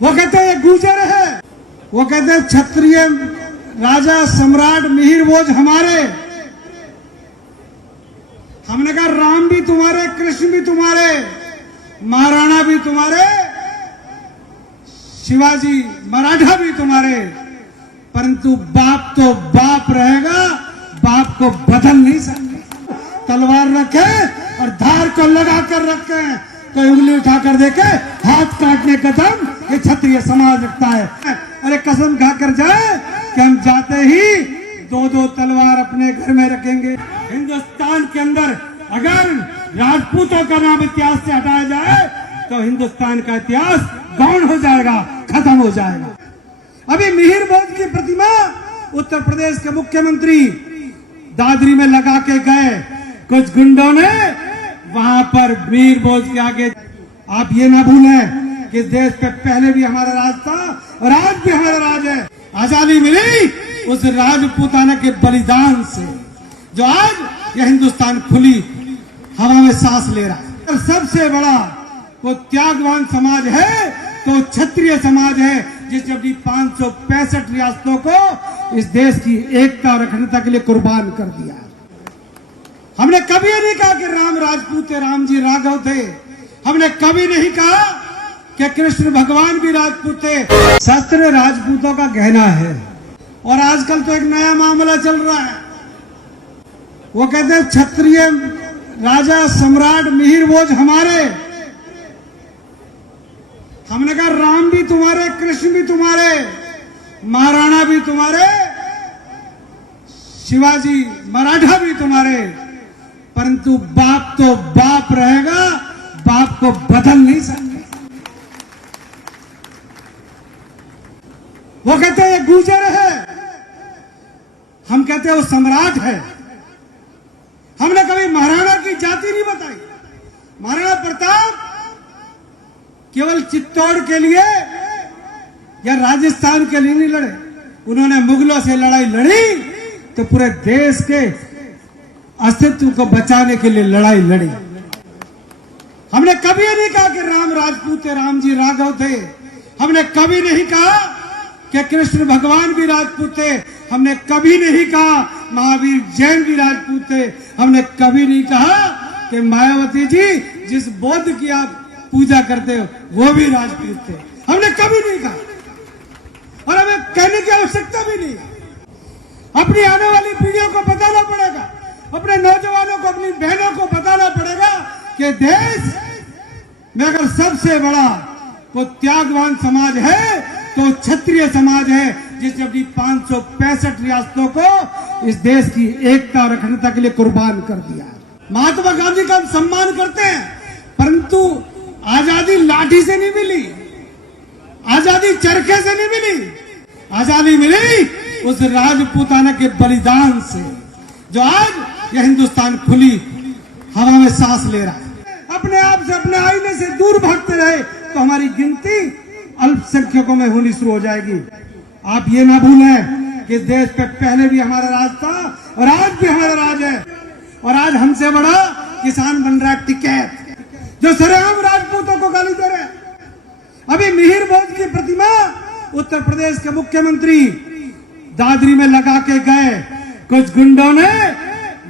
वो कहते हैं ये गुजर है, वो कहते हैं क्षत्रिय राजा सम्राट मिहिर भोज हमारे। हमने कहा राम भी तुम्हारे, कृष्ण भी तुम्हारे, महाराणा भी तुम्हारे, शिवाजी मराठा भी तुम्हारे, परंतु बाप तो बाप रहेगा, बाप को बदल नहीं सकते। तलवार रखे और धार को लगा कर रखे, कोई उंगली उठाकर देखे हाथ काटने का दम ये क्षत्रिय समाज रखता है। अरे कसम खाकर जाए कि हम जाते ही दो दो तलवार अपने घर में रखेंगे। हिंदुस्तान के अंदर अगर राजपूतों का नाम इतिहास से हटाया जाए तो हिंदुस्तान का इतिहास गौण हो जाएगा, खत्म हो जाएगा। अभी मिहिर भोज की प्रतिमा उत्तर प्रदेश के मुख्यमंत्री दादरी में लगा के गए, कुछ गुंडों ने वहां पर मिहिर भोज के आगे। आप ये ना भूलें कि देश पे पहले भी हमारा राज था और आज भी हमारा राज है। आजादी मिली उस राजपूताना के बलिदान से, जो आज यह हिंदुस्तान खुली हवा में सांस ले रहा है। और सबसे बड़ा वो त्यागवान समाज है तो क्षत्रिय समाज है, जिसने अपनी 565 रियासतों को इस देश की एकता और अखंडता के लिए कुर्बान कर दिया। हमने कभी नहीं कहा कि राम राजपूत थे, राम जी राघव थे। हमने कभी नहीं कहा कि कृष्ण भगवान भी राजपूत थे। शस्त्र राजपूतों का गहना है। और आजकल तो एक नया मामला चल रहा है, वो कहते हैं क्षत्रिय राजा सम्राट मिहिर भोज हमारे। हमने कहा राम भी तुम्हारे, कृष्ण भी तुम्हारे, महाराणा भी तुम्हारे, शिवाजी मराठा भी तुम्हारे, परंतु बाप तो बाप रहेगा, बाप को बदल नहीं सकते। वो कहते हैं ये गुजर है, हम कहते हैं वो सम्राट है। हमने कभी महाराणा की जाति नहीं बताई। महाराणा प्रताप केवल चित्तौड़ के लिए या राजस्थान के लिए नहीं लड़े, उन्होंने मुगलों से लड़ाई लड़ी तो पूरे देश के अस्तित्व को बचाने के लिए लड़ाई लड़ी। हमने कभी नहीं कहा कि राम राजपूत थे, राम जी राघव थे। हमने कभी नहीं कहा कि कृष्ण भगवान भी राजपूत थे। हमने कभी नहीं कहा महावीर जैन भी राजपूत थे। हमने कभी नहीं कहा कि मायावती जी जिस बौद्ध की आप पूजा करते हो वो भी राजपूत थे। हमने कभी नहीं कहा और हमें कहने की आवश्यकता भी नहीं। अपनी आने वाली पीढ़ियों को बताना पड़ेगा, अपने नौजवानों को, अपनी बहनों को बताना पड़ेगा कि देश में अगर सबसे बड़ा वो त्यागवान समाज है तो क्षत्रिय समाज है, जिसने अपनी 565 रियासतों को इस देश की एकता और अखंडता के लिए कुर्बान कर दिया। महात्मा गांधी का हम सम्मान करते हैं, परंतु आजादी लाठी से नहीं मिली, आजादी चरखे से नहीं मिली। आजादी मिली उस राजपूताना के बलिदान से, जो आज यह हिंदुस्तान खुली हवा में सांस ले रहा है। अपने आप से, अपने आईने से दूर भागते रहे तो हमारी गिनती अल्पसंख्यकों में होनी शुरू हो जाएगी। आप ये ना भूलें कि देश पे पहले भी हमारा राज था और आज भी हमारा राज है। और आज हमसे बड़ा किसान बन रहा है टिकैत, जो सरेआम राजपूतों को गाली दे रहे हैं। अभी मिहिर भोज की प्रतिमा उत्तर प्रदेश के मुख्यमंत्री दादरी में लगा के गए, कुछ गुंडों ने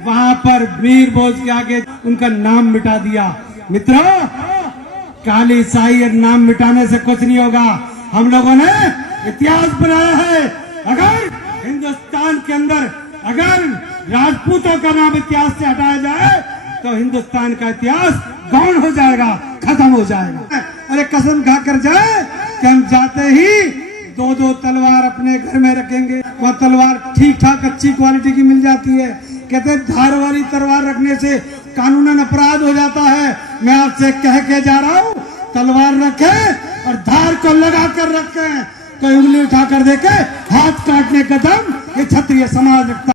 वहां पर मिहिर भोज के आगे उनका नाम मिटा दिया। मित्रों, काली शाही नाम मिटाने से कुछ नहीं होगा। हम लोगों ने इतिहास बनाया है। अगर हिंदुस्तान के अंदर अगर राजपूतों का नाम इतिहास से हटाया जाए तो हिंदुस्तान का इतिहास गौण हो जाएगा, खत्म हो जाएगा। अरे कसम खाकर जाए कि हम जाते ही दो दो तलवार अपने घर में रखेंगे। वो तलवार ठीक ठाक अच्छी क्वालिटी की मिल जाती है। कहते हैं धार वाली तलवार रखने से कानूनन अपराध हो जाता है। मैं आपसे कह के जा रहा हूँ, तलवार रखें और धार को लगा कर रखें, कोई उंगली उठाकर देखे हाथ काटने का दम ये क्षत्रिय समाज रखता है।